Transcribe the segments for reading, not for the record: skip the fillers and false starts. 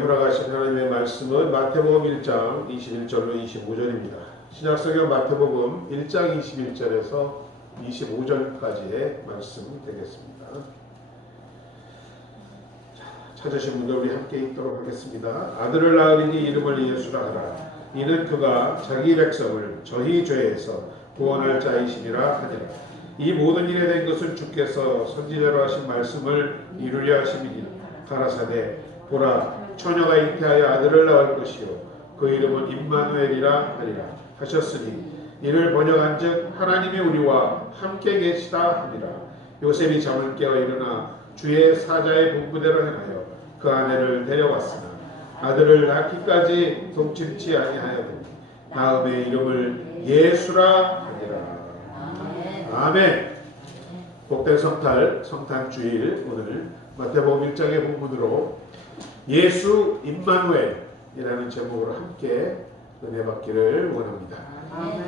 허락하신 하나님의 말씀은 마태복음 1장 21절로 25절입니다. 신약성경 마태복음 1장 21절에서 25절까지의 말씀 되겠습니다. 찾으신 분들 우리 함께 읽도록 하겠습니다. 아들을 낳으리니 이름을 예수라 하라. 이는 그가 자기 백성을 저희 죄에서 구원할 자이시니라 하니라. 이 모든 일에 된 것은 주께서 선지자로 하신 말씀을 이루려 하심이니라. 가라사대 보라 처녀가 잉태하여 아들을 낳을 것이요 그 이름은 임마누엘이라 하리라 하셨으니 이를 번역한즉 하나님이 우리와 함께 계시다 하니라. 요셉이 잠을 깨어 일어나 주의 사자의 분부대로 행하여 그 아내를 데려왔으나 아들을 낳기까지 동침치 아니하였더니 다음에 이름을 예수라 하니라. 아멘. 복된 성탄주일 오늘 마태복음 1장의 본문으로 예수 임마누엘이라는 제목으로 함께 은혜 받기를 원합니다. 아멘.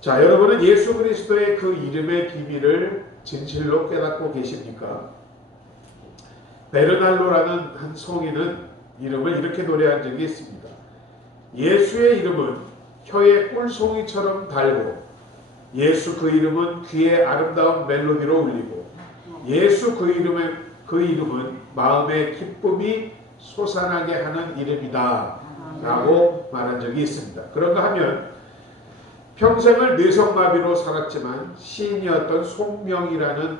자, 여러분은 예수 그리스도의 그 이름의 비밀을 진실로 깨닫고 계십니까? 베르날로라는 한 성인은 이름을 이렇게 노래한 적이 있습니다. 예수의 이름은 혀의 꿀송이처럼 달고 예수 그 이름은 귀에 아름다운 멜로디로 울리고 예수 그 이름은 마음의 기쁨이 솟아나게 하는 이름이다 라고 말한 적이 있습니다. 그런가 하면 평생을 뇌성마비로 살았지만 시인이었던 송명이라는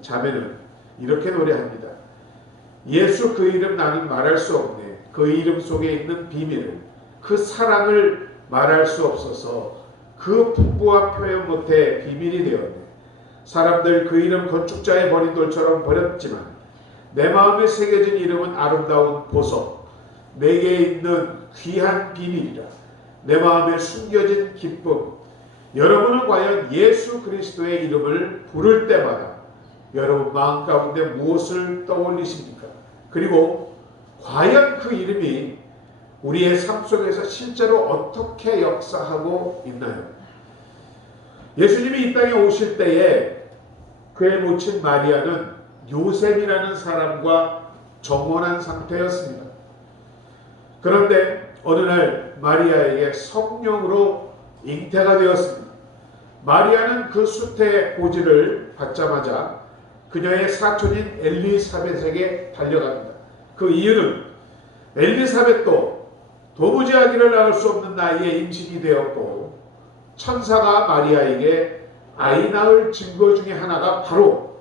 자매는 이렇게 노래합니다. 예수 그 이름 나는 말할 수 없네. 그 이름 속에 있는 비밀을, 그 사랑을 말할 수 없어서 그 풍부한 표현 못해 비밀이 되었네. 사람들 그 이름 건축자의 버린 돌처럼 버렸지만 내 마음에 새겨진 이름은 아름다운 보석, 내게 있는 귀한 비밀이라. 내 마음에 숨겨진 기쁨. 여러분은 과연 예수 그리스도의 이름을 부를 때마다 여러분 마음 가운데 무엇을 떠올리십니까? 그리고 과연 그 이름이 우리의 삶 속에서 실제로 어떻게 역사하고 있나요? 예수님이 이 땅에 오실 때에 그의 모친 마리아는 요셉이라는 사람과 정혼한 상태였습니다. 그런데 어느 날 마리아에게 성령으로 잉태가 되었습니다. 마리아는 그 수태의 보지를 받자마자 그녀의 사촌인 엘리사벳에게 달려갑니다. 그 이유는 엘리사벳도 도무지 아기를 낳을 수 없는 나이에 임신이 되었고 천사가 마리아에게 아이 낳을 증거 중에 하나가 바로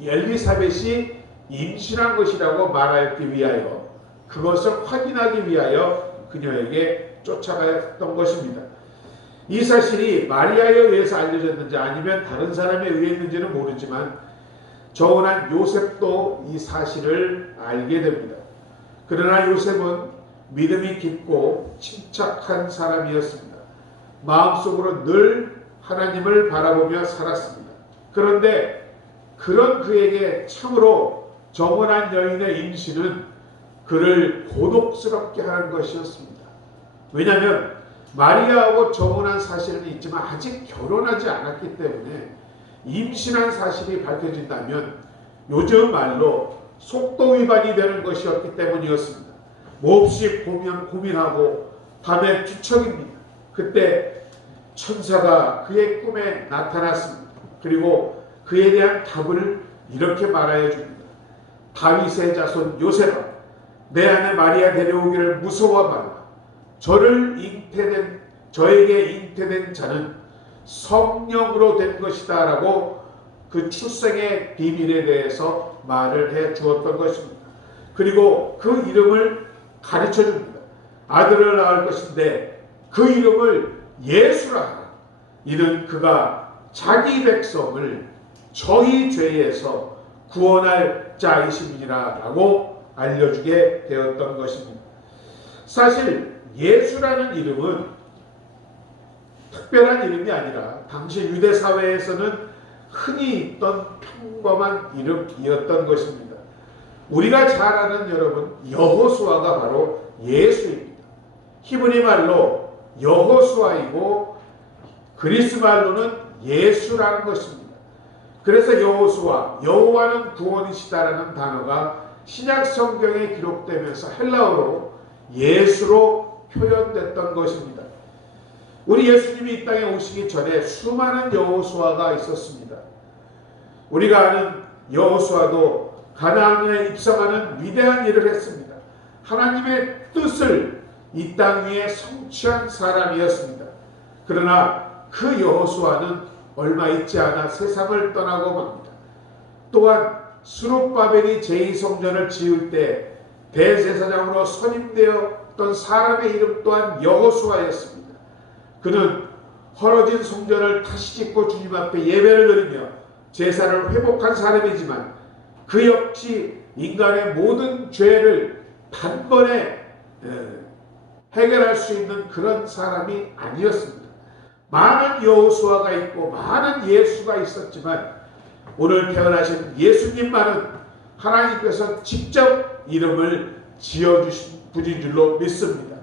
엘리사벳이 임신한 것이라고 말하기 위하여 그것을 확인하기 위하여 그녀에게 쫓아갔던 것입니다. 이 사실이 마리아에 의해서 알려졌는지 아니면 다른 사람에 의했는지는 모르지만 정혼한 요셉도 이 사실을 알게 됩니다. 그러나 요셉은 믿음이 깊고 침착한 사람이었습니다. 마음속으로 늘 하나님을 바라보며 살았습니다. 그런데 그런 그에게 참으로 정혼한 여인의 임신은 그를 고독스럽게 하는 것이었습니다. 왜냐하면 마리아하고 정혼한 사실은 있지만 아직 결혼하지 않았기 때문에 임신한 사실이 밝혀진다면 요즘 말로 속도 위반이 되는 것이었기 때문이었습니다. 몹시 고민하고 밤에 뒤척입니다. 그때 천사가 그의 꿈에 나타났습니다. 그리고 그에 대한 답을 이렇게 말하여 줍니다. 다윗의 자손 요셉아, 내 아내 마리아 데려오기를 무서워 말라. 저에게 잉태된 자는 성령으로 된 것이다 라고 그 출생의 비밀에 대해서 말을 해 주었던 것입니다. 그리고 그 이름을 가르쳐 줍니다. 아들을 낳을 것인데 그 이름을 예수라 하라. 이는 그가 자기 백성을 저희 죄에서 구원할 자이심이라 라고 알려주게 되었던 것입니다. 사실 예수라는 이름은 특별한 이름이 아니라 당시 유대 사회에서는 흔히 있던 평범한 이름이었던 것입니다. 우리가 잘 아는 여러분 여호수아가 바로 예수입니다. 히브리 말로 여호수아이고 그리스 말로는 예수라는 것입니다. 그래서 여호수아, 여호와는 구원이시다라는 단어가 신약 성경에 기록되면서 헬라어로 예수로 표현됐던 것입니다. 우리 예수님이 이 땅에 오시기 전에 수많은 여호수아가 있었습니다. 우리가 아는 여호수아도 가나안에 입성하는 위대한 일을 했습니다. 하나님의 뜻을 이 땅 위에 성취한 사람이었습니다. 그러나 그 여호수아는 얼마 있지 않아 세상을 떠나고 맙니다. 또한 스룹바벨이 제2성전을 지을 때 대제사장으로 선임되었던 사람의 이름 또한 여호수아였습니다. 그는 헐어진 성전을 다시 짓고 주님 앞에 예배를 드리며 제사를 회복한 사람이지만 그 역시 인간의 모든 죄를 단번에 해결할 수 있는 그런 사람이 아니었습니다. 많은 여호수아가 있고 많은 예수가 있었지만 오늘 태어나신 예수님만은 하나님께서 직접 이름을 지어주신 분인 줄로 믿습니다.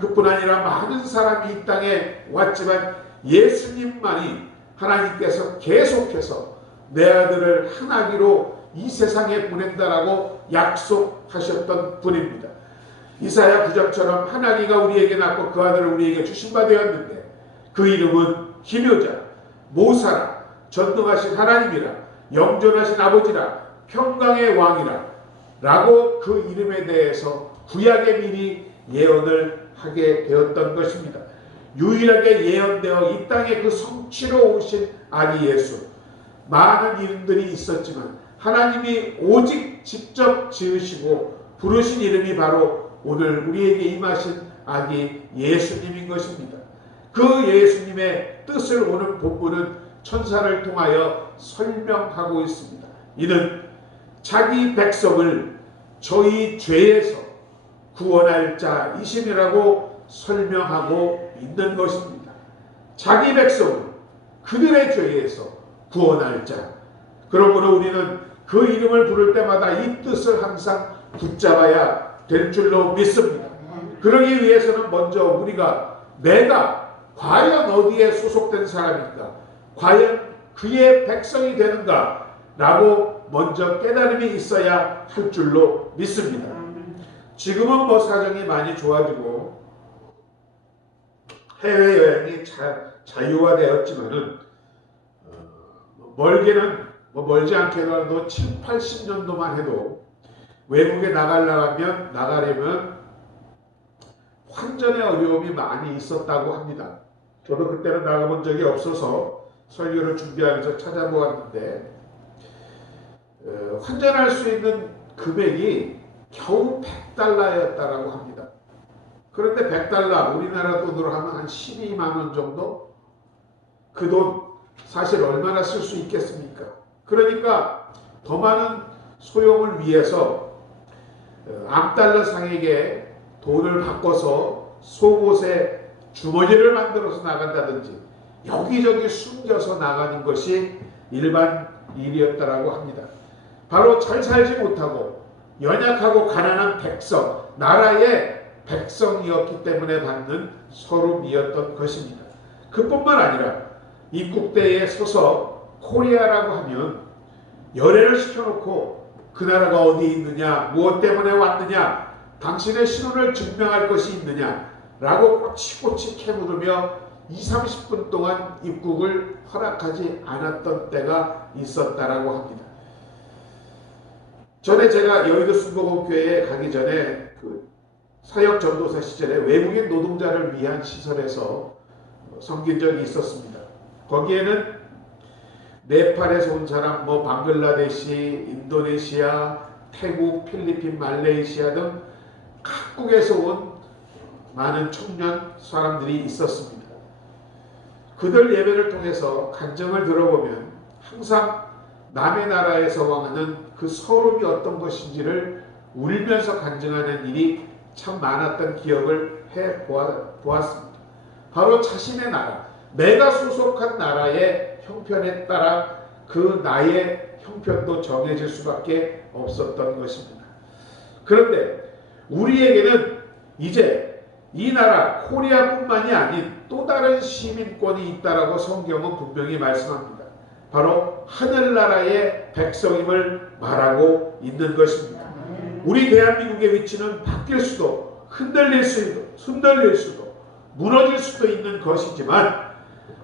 그뿐 아니라 많은 사람이 이 땅에 왔지만 예수님만이 하나님께서 계속해서 내 아들을 하나기로 이 세상에 보낸다라고 약속하셨던 분입니다. 이사야 9장처럼 하나님가 우리에게 낳고 그 아들을 우리에게 주신 바 되었는데 그 이름은 기묘자, 모사라, 전능하신 하나님이라, 영존하신 아버지라, 평강의 왕이라 라고 그 이름에 대해서 구약에 미리 예언을 하게 되었던 것입니다. 유일하게 예언되어 이 땅에 그 성취로 오신 아기 예수, 많은 이름들이 있었지만 하나님이 오직 직접 지으시고 부르신 이름이 바로 오늘 우리에게 임하신 아기 예수님인 것입니다. 그 예수님의 뜻을 오늘 본문은 천사를 통하여 설명하고 있습니다. 이는 자기 백성을 저희 죄에서 구원할 자이심이라고 설명하고 있는 것입니다. 자기 백성을 그들의 죄에서 구원할 자. 그러므로 우리는 그 이름을 부를 때마다 이 뜻을 항상 붙잡아야 될 줄로 믿습니다. 그러기 위해서는 먼저 우리가 내가 과연 어디에 소속된 사람인가, 과연 그의 백성이 되는가 라고 먼저 깨달음이 있어야 할 줄로 믿습니다. 지금은 뭐 사정이 많이 좋아지고 해외여행이 자유화되었지만은 멀지 않게라도 7, 80년도만 해도 외국에 나가려면 환전의 어려움이 많이 있었다고 합니다. 저도 그때는 나가본 적이 없어서 설교를 준비하면서 찾아보았는데 환전할 수 있는 금액이 겨우 $100였다라고 합니다. 그런데 $100 우리나라 돈으로 하면 한 12만 원 정도? 그 돈 사실 얼마나 쓸 수 있겠습니까? 그러니까 더 많은 소용을 위해서 암달러 상에게 돈을 바꿔서 속옷에 주머니를 만들어서 나간다든지 여기저기 숨겨서 나가는 것이 일반 일이었다라고 합니다. 바로 잘 살지 못하고 연약하고 가난한 백성, 나라의 백성이었기 때문에 받는 서름이었던 것입니다. 그뿐만 아니라 입국대에 서서 코리아라고 하면 열애를 시켜놓고 그 나라가 어디 있느냐, 무엇 때문에 왔느냐, 당신의 신원을 증명할 것이 있느냐 라고 꼬치꼬치 캐물으며 20-30분 동안 입국을 허락하지 않았던 때가 있었다라고 합니다. 전에 제가 여의도 순복음교회에 가기 전에 그 사역 전도사 시절에 외국인 노동자를 위한 시설에서 섬긴 적이 있었습니다. 거기에는 네팔에서 온 사람, 방글라데시, 인도네시아, 태국, 필리핀, 말레이시아 등 각국에서 온 많은 청년 사람들이 있었습니다. 그들 예배를 통해서 간증을 들어보면 항상 남의 나라에서 왕하는 그 서름이 어떤 것인지를 울면서 간증하는 일이 참 많았던 기억을 해보았습니다. 바로 자신의 나라, 내가 소속한 나라의 형편에 따라 그 나의 형편도 정해질 수밖에 없었던 것입니다. 그런데 우리에게는 이제 이 나라 코리아뿐만이 아닌 또 다른 시민권이 있다라고 성경은 분명히 말씀합니다. 바로 하늘나라의 백성임을 말하고 있는 것입니다. 우리 대한민국의 위치는 바뀔 수도 흔들릴 수도 무너질 수도 있는 것이지만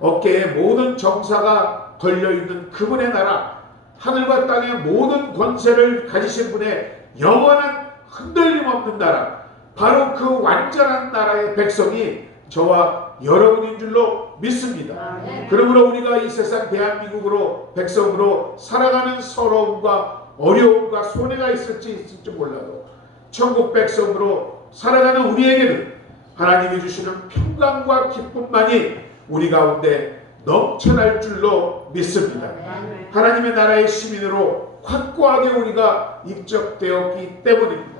어깨에 모든 정사가 걸려있는 그분의 나라, 하늘과 땅의 모든 권세를 가지신 분의 영원한 흔들림 없는 나라, 바로 그 완전한 나라의 백성이 저와 여러분인 줄로 믿습니다. 그러므로 우리가 이 세상 대한민국으로 백성으로 살아가는 서러움과 어려움과 손해가 있을지 몰라도 천국 백성으로 살아가는 우리에게는 하나님이 주시는 평강과 기쁨만이 우리 가운데 넘쳐날 줄로 믿습니다. 하나님의 나라의 시민으로 확고하게 우리가 입적되었기 때문입니다.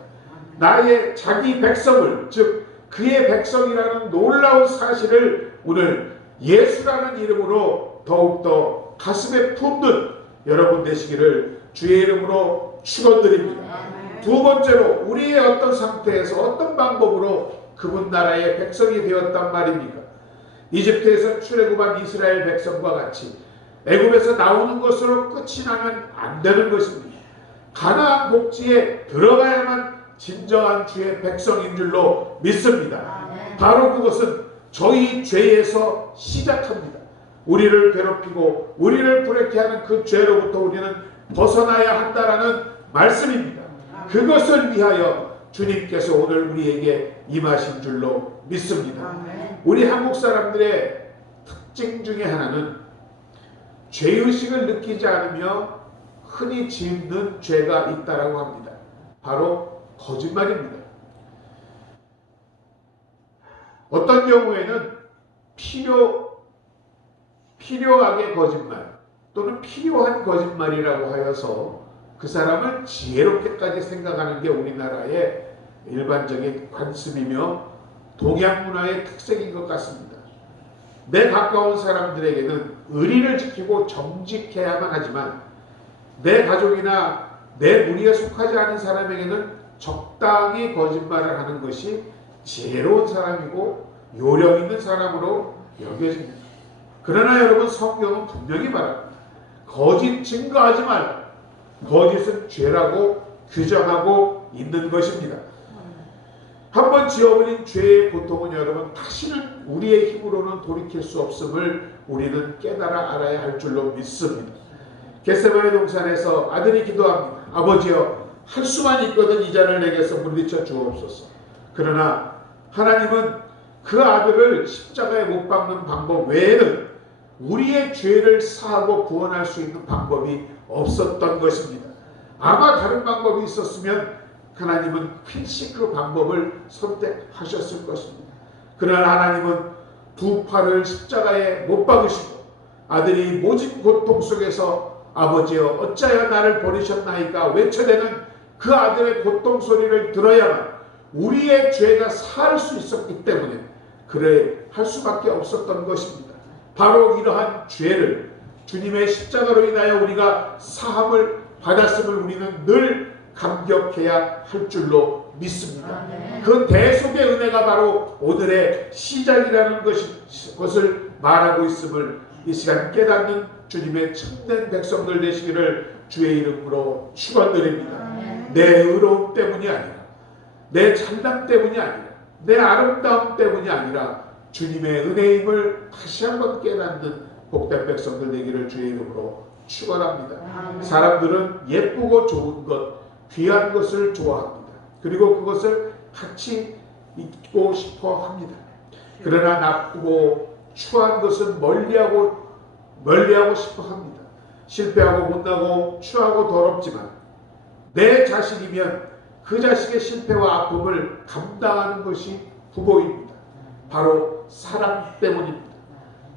나의 자기 백성을, 즉 그의 백성이라는 놀라운 사실을 오늘 예수라는 이름으로 더욱더 가슴에 품는 여러분 되시기를 주의 이름으로 축원드립니다. 두 번째로, 우리의 어떤 상태에서 어떤 방법으로 그분 나라의 백성이 되었단 말입니까? 이집트에서 출애굽한 이스라엘 백성과 같이 애굽에서 나오는 것으로 끝이 나면 안 되는 것입니다. 가나안 복지에 들어가야만 진정한 주의 백성인 줄로 믿습니다. 바로 그것은 저희 죄에서 시작합니다. 우리를 괴롭히고 우리를 불행케 하는 그 죄로부터 우리는 벗어나야 한다라는 말씀입니다. 그것을 위하여 주님께서 오늘 우리에게 임하신 줄로 믿습니다. 우리 한국 사람들의 특징 중에 하나는 죄의식을 느끼지 않으며 흔히 짓는 죄가 있다라고 합니다. 바로 거짓말입니다. 어떤 경우에는 필요하게 거짓말 또는 필요한 거짓말이라고 하여서 그 사람을 지혜롭게까지 생각하는 게 우리나라의 일반적인 관습이며 동양 문화의 특색인 것 같습니다. 내 가까운 사람들에게는 의리를 지키고 정직해야만 하지만 내 가족이나 내 무리에 속하지 않은 사람에게는 적당히 거짓말을 하는 것이 지혜로운 사람이고 요령 있는 사람으로 여겨집니다. 그러나 여러분, 성경은 분명히 말합니다. 거짓 증거하지 말라. 거짓은 죄라고 규정하고 있는 것입니다. 한번 지어버린 죄의 고통은 여러분 다시는 우리의 힘으로는 돌이킬 수 없음을 우리는 깨달아 알아야 할 줄로 믿습니다. 겟세마네 동산에서 아들이 기도합니다. 아버지여, 할 수만 있거든 이 잔을 내게서 물리쳐 주옵소서. 그러나 하나님은 그 아들을 십자가에 못 박는 방법 외에는 우리의 죄를 사하고 구원할 수 있는 방법이 없었던 것입니다. 아마 다른 방법이 있었으면 하나님은 필시 그 방법을 선택하셨을 것입니다. 그러나 하나님은 두 팔을 십자가에 못 박으시고 아들이 모진 고통 속에서 아버지여 어찌하여 나를 버리셨나이까 외쳐대는 그 아들의 고통 소리를 들어야만 우리의 죄가 사할 수 있었기 때문에 그래 할 수밖에 없었던 것입니다. 바로 이러한 죄를 주님의 십자가로 인하여 우리가 사함을 받았음을 우리는 늘 감격해야 할 줄로 믿습니다. 그 대속의 은혜가 바로 오늘의 시작이라는 것을 말하고 있음을 이 시간 깨닫는 주님의 참된 백성들 되시기를 주의 이름으로 축원드립니다. 내 의로움 때문이 아니라, 내 잘남 때문이 아니라, 내 아름다움 때문이 아니라 주님의 은혜임을 다시 한번 깨닫는 복된 백성들 되기를 주의 이름으로 축원합니다. 사람들은 예쁘고 좋은 것, 귀한 것을 좋아합니다. 그리고 그것을 같이 잊고 싶어 합니다. 그러나 나쁘고 추한 것은 멀리하고 싶어 합니다. 실패하고 못나고 추하고 더럽지만 내 자식이면 그 자식의 실패와 아픔을 감당하는 것이 부모입니다. 바로 사랑 때문입니다.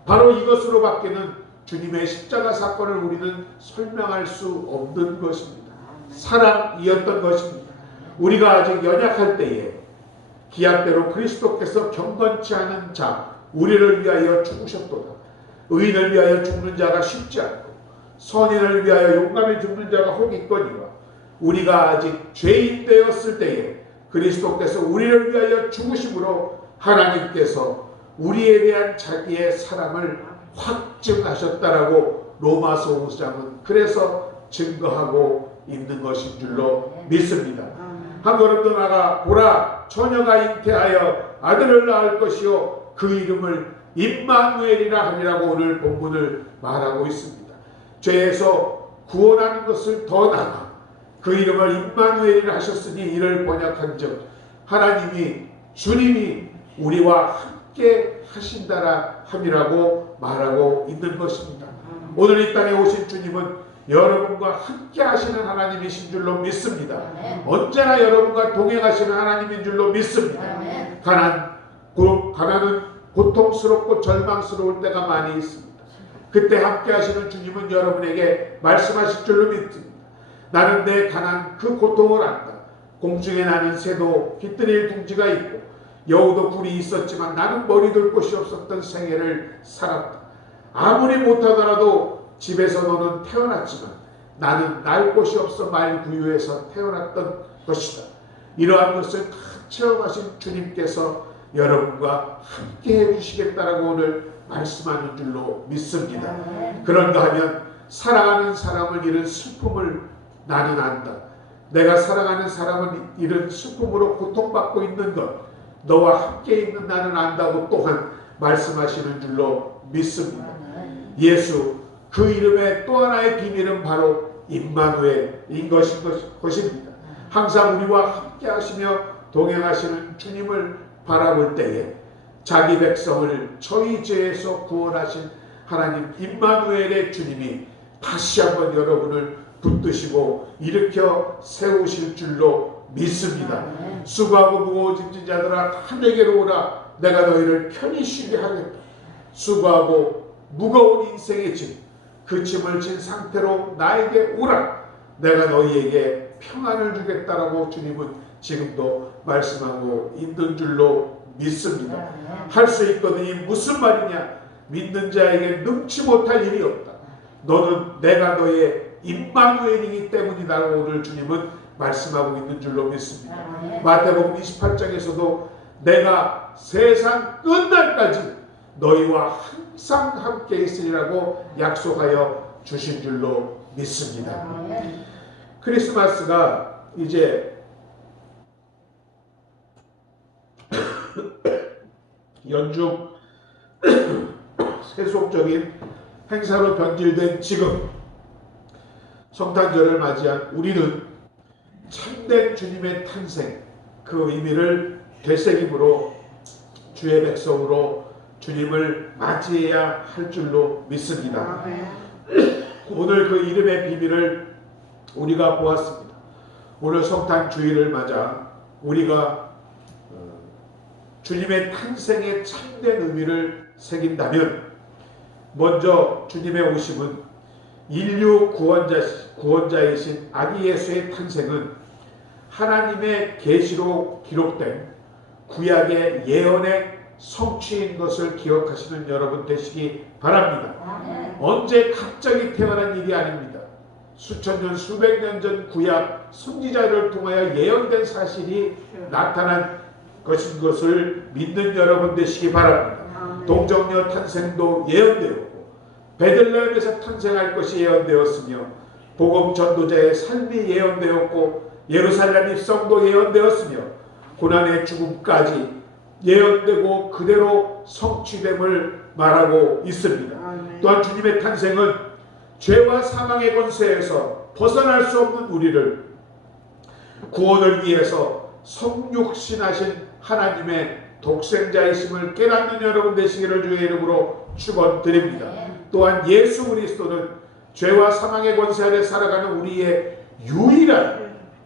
바로 이것으로 밖에는 주님의 십자가 사건을 우리는 설명할 수 없는 것입니다. 사랑이었던 것입니다. 우리가 아직 연약할 때에 기약대로 그리스도께서 경건치 않은 자 우리를 위하여 죽으셨도다. 의인을 위하여 죽는 자가 쉽지 않고 선인을 위하여 용감히 죽는 자가 혹 있거니와 우리가 아직 죄인 되었을 때에 그리스도께서 우리를 위하여 죽으심으로 하나님께서 우리에 대한 자기의 사랑을 확증하셨다라고 로마서 5장은 그래서 증거하고 있는 것인 줄로 믿습니다. 한 걸음 더 나가 보라, 처녀가 잉태하여 아들을 낳을 것이요 그 이름을 임마누엘이라 하리라고 오늘 본문을 말하고 있습니다. 죄에서 구원하는 것을 더 나아 그 이름을 임마누엘이라 하셨으니 이를 번역한즉 하나님이 주님이 우리와 함께 하신다라 함이라고 말하고 있는 것입니다. 오늘 이 땅에 오신 주님은 여러분과 함께 하시는 하나님이신 줄로 믿습니다. 언제나 여러분과 동행하시는 하나님인 줄로 믿습니다. 가난은 고통스럽고 절망스러울 때가 많이 있습니다. 그때 함께 하시는 주님은 여러분에게 말씀하실 줄로 믿습니다. 나는 내 가난 그 고통을 안다. 공중에 나는 새도 깃들일 둥지가 있고 여우도 굴이 있었지만 나는 머리둘 곳이 없었던 생애를 살았다. 아무리 못하더라도 집에서 너는 태어났지만 나는 날 곳이 없어 말구유에서 태어났던 것이다. 이러한 것을 다 체험하신 주님께서 여러분과 함께 해주시겠다라고 오늘 말씀하는 줄로 믿습니다. 그런가 하면 사랑하는 사람을 잃은 슬픔을 나는 안다. 내가 사랑하는 사람을 잃은 슬픔으로 고통받고 있는 것 너와 함께 있는 나는 안다고 또한 말씀하시는 줄로 믿습니다. 예수 그 이름의 또 하나의 비밀은 바로 임마누엘인 것입니다. 항상 우리와 함께 하시며 동행하시는 주님을 바라볼 때에 자기 백성을 저희 죄에서 구원하신 하나님 임마누엘의 주님이 다시 한번 여러분을 붙드시고 일으켜 세우실 줄로 믿습니다. 수고하고 무거워진 자들아 다 내게로 오라. 내가 너희를 편히 쉬게 하겠다. 수고하고 무거운 인생의 짐, 그 짐을 진 상태로 나에게 오라. 내가 너희에게 평안을 주겠다라고 주님은 지금도 말씀하고 있는 줄로 믿습니다. 할 수 있거든이 무슨 말이냐? 믿는 자에게 능치 못할 일이 없다. 너는 내가 너의 임마누엘이기 때문이다라고 오늘 주님은 말씀하고 있는 줄로 믿습니다. 마태복음 28장에서도 내가 세상 끝날까지 너희와 항상 함께 있으리라고 약속하여 주신 줄로 믿습니다. 크리스마스가 이제 연중 세속적인 행사로 변질된 지금 성탄절을 맞이한 우리는 참된 주님의 탄생 그 의미를 되새김으로 주의 백성으로 주님을 맞이해야 할 줄로 믿습니다. 오늘 그 이름의 비밀을 우리가 보았습니다. 오늘 성탄 주일을 맞아 우리가 주님의 탄생의 참된 의미를 새긴다면 먼저 주님의 오심은 인류 구원자이신 아기 예수의 탄생은 하나님의 계시로 기록된 구약의 예언의 성취인 것을 기억하시는 여러분 되시기 바랍니다. 언제 갑자기 태어난 일이 아닙니다. 수천 년 수백 년 전 구약 선지자를 통하여 예언된 사실이 나타난 것인 것을 믿는 여러분 되시기 바랍니다. 동정녀 탄생도 예언되었고 베들레헴에서 탄생할 것이 예언되었으며 복음 전도자의 삶이 예언되었고 예루살렘 입성도 예언되었으며 고난의 죽음까지 예언되고 그대로 성취됨을 말하고 있습니다. 또한 주님의 탄생은 죄와 사망의 권세에서 벗어날 수 없는 우리를 구원을 위해서 성육신하신 하나님의 독생자이심을 깨닫는 여러분 되시기를 주의 이름으로 축원드립니다. 또한 예수 그리스도는 죄와 사망의 권세 아래 살아가는 우리의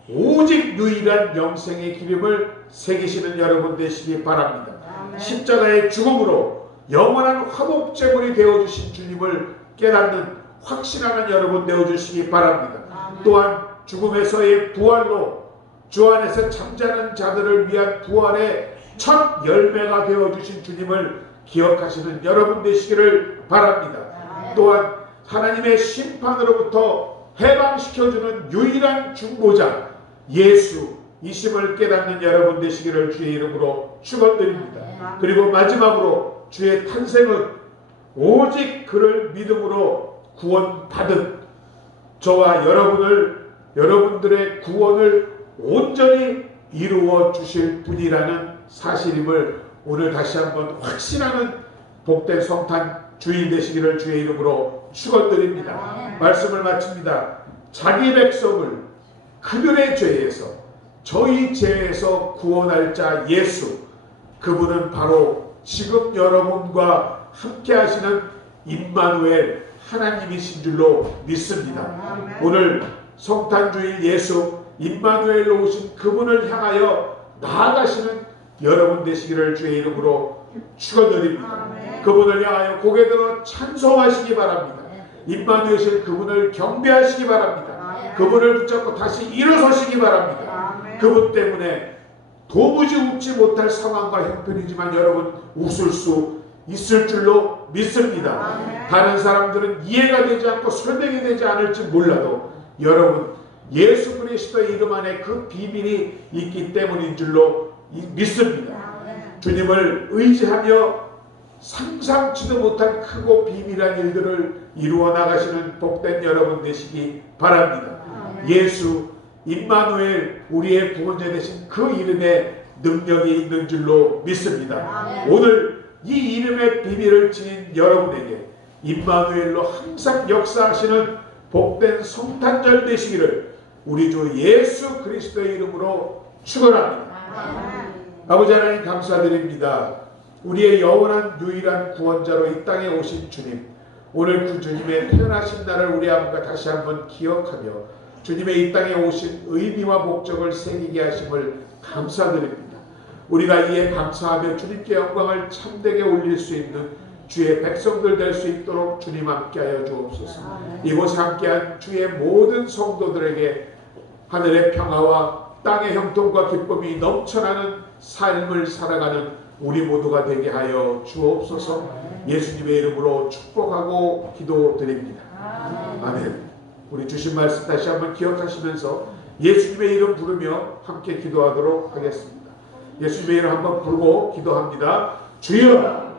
오직 유일한 영생의 기름을 새기시는 여러분 되시기 바랍니다. 십자가의 죽음으로 영원한 화목제물이 되어주신 주님을 깨닫는 확신하는 여러분 되어주시기 바랍니다. 또한 죽음에서의 부활로 주 안에서 잠자는 자들을 위한 부활의 첫 열매가 되어주신 주님을 기억하시는 여러분 되시기를 바랍니다. 또한 하나님의 심판으로부터 해방시켜주는 유일한 중보자 예수이심을 깨닫는 여러분 되시기를 주의 이름으로 축원드립니다. 그리고 마지막으로 주의 탄생은 오직 그를 믿음으로 구원받은 저와 여러분들의 구원을 온전히 이루어 주실 분이라는 사실임을 오늘 다시 한번 확신하는 복된 성탄 주일 되시기를 주의 이름으로 축원드립니다. 말씀을 마칩니다. 자기 백성을 그들의 죄에서, 저희 죄에서 구원할 자 예수, 그분은 바로 지금 여러분과 함께 하시는 임마누엘 하나님이신 줄로 믿습니다. 오늘 성탄주일 예수 임마누엘로 오신 그분을 향하여 나아가시는 여러분 되시기를 주의 이름으로 축원드립니다. 그분을 향하여 고개 들어 찬송하시기 바랍니다. 임마누엘이신 그분을 경배하시기 바랍니다. 그분을 붙잡고 다시 일어서시기 바랍니다. 그분 때문에 도무지 웃지 못할 상황과 형편이지만 여러분 웃을 수 있을 줄로 믿습니다. 다른 사람들은 이해가 되지 않고 설명이 되지 않을지 몰라도 여러분 예수 그리스도의 이름 안에 그 비밀이 있기 때문인 줄로 믿습니다. 주님을 의지하며 상상치도 못한 크고 비밀한 일들을 이루어 나가시는 복된 여러분 되시기 바랍니다. 예수 임마누엘 우리의 구원자 되신 그 이름에 능력이 있는 줄로 믿습니다. 오늘 이 이름의 비밀을 지닌 여러분에게 임마누엘로 항상 역사하시는 복된 성탄절 되시기를 우리 주 예수 그리스도의 이름으로 축원합니다. 아버지 하나님 감사드립니다. 우리의 영원한 유일한 구원자로 이 땅에 오신 주님, 오늘 그 주님의 태어나신 날을 우리 함께 다시 한번 기억하며 주님의 이 땅에 오신 의미와 목적을 새기게 하심을 감사드립니다. 우리가 이에 감사하며 주님께 영광을 참되게 올릴 수 있는 주의 백성들 될 수 있도록 주님 함께하여 주옵소서. 이곳에 함께한 주의 모든 성도들에게 하늘의 평화와 땅의 형통과 기쁨이 넘쳐나는 삶을 살아가는 우리 모두가 되게 하여 주옵소서. 예수님의 이름으로 축복하고 기도드립니다. 아멘. 우리 주신 말씀 다시 한번 기억하시면서 예수님의 이름 부르며 함께 기도하도록 하겠습니다. 예수님의 이름 한번 부르고 기도합니다. 주여